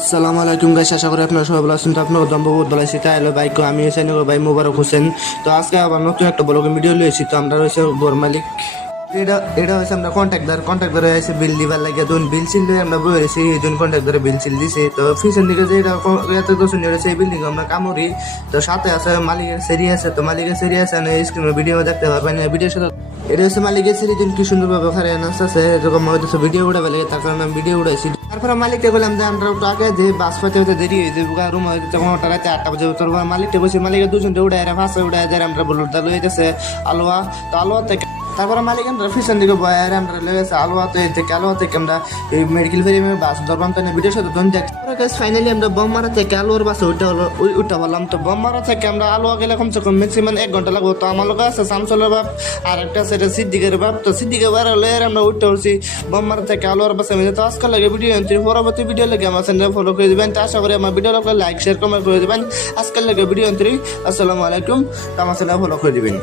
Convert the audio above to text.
আসসালামু আলাইকুম গাইস, আশা করি আপনারা সবাই ভালো আছেন। তো আপনার দম্বুর দলাইছি তাই হলো বাইক আমি এসে ভাই মুবারক হোসেন। তো আজকে আবার নতুন একটা ব্লগের ভিডিও লইছি। তো আমরা রয়েছে বোর মালিক, এটা হচ্ছে আমরা কন্ট্যাক্ট ধরে আছে বিল দিবার লাগে। দুন বিল ছিল আমরা বলেছি দুন কন্ট্যাক্ট ধরে বিল ছিল দিছে। তো ফিসের দিকে যে এটা এত দোষ নিয়ে সেই বিল্ডিং আমরা কামড়ি। তো সাথে আছে মালিকের সেরি আছে। তো মালিকের সেরি আছে স্ক্রিনের ভিডিও দেখতে পারবেন। ভিডিওর সাথে এটা হচ্ছে মালিকের সেরি দিন কি সুন্দরভাবে খারে নাচতেছে এরকম হয়তো ভিডিও উঠে পেলে, তার কারণে আমি ভিডিও উঠাইছি। তারপরে মালিককে বললাম যে আমরা একটু আগে যে বাস পাতে হতে দেরি হয়েছে রুম তখন ওটা রাতে 8টা বাজে। তোর মালিকটা বসে মালিকের দুজনটা উড়ায় ফাঁসে উড়ায় যায়। আমরা বলুন তাহলে হইতেছে আলোয়া। তো আলোয়া থেকে তারপরে মালিক আমরা ফিশন দিকে বয়ার আমরা লেগেছে আলোয়াতে থেকে আমরা এই মেডিকেল ফেরি বাস ধরবাম। তো ভিডিওর সাথে ধন দেখতে ফাইনালি আমরা বমমারা থেকে আলোয়ার বাসে উঠা বললাম। তো বমমারা থেকে আমরা আলোয়া গেলে কমসে কম ম্যাক্সিমাম 1 ঘন্টা লাগবো। তো আমার লোক আছে শামসুলের বাপ আর একটা সেটা সিদ্দিকের বাপ। তো সিদ্দিকের বার হলে আমরা উঠতে উঠছি বমমারা থেকে আলোয়ার বাসে। তো আজকাল লাগে ভিডিও পরবর্তী ভিডিও লাগে আমার চ্যানেল ফলো করে দেবেন। তো আশা করি আমার ভিডিও লাইক শেয়ার কমেন্ট করে দেবেন। আজকাল লাগে ভিডিও আসসালামু আলাইকুম। তো আমার চ্যানেল ফলো করে দিবেন।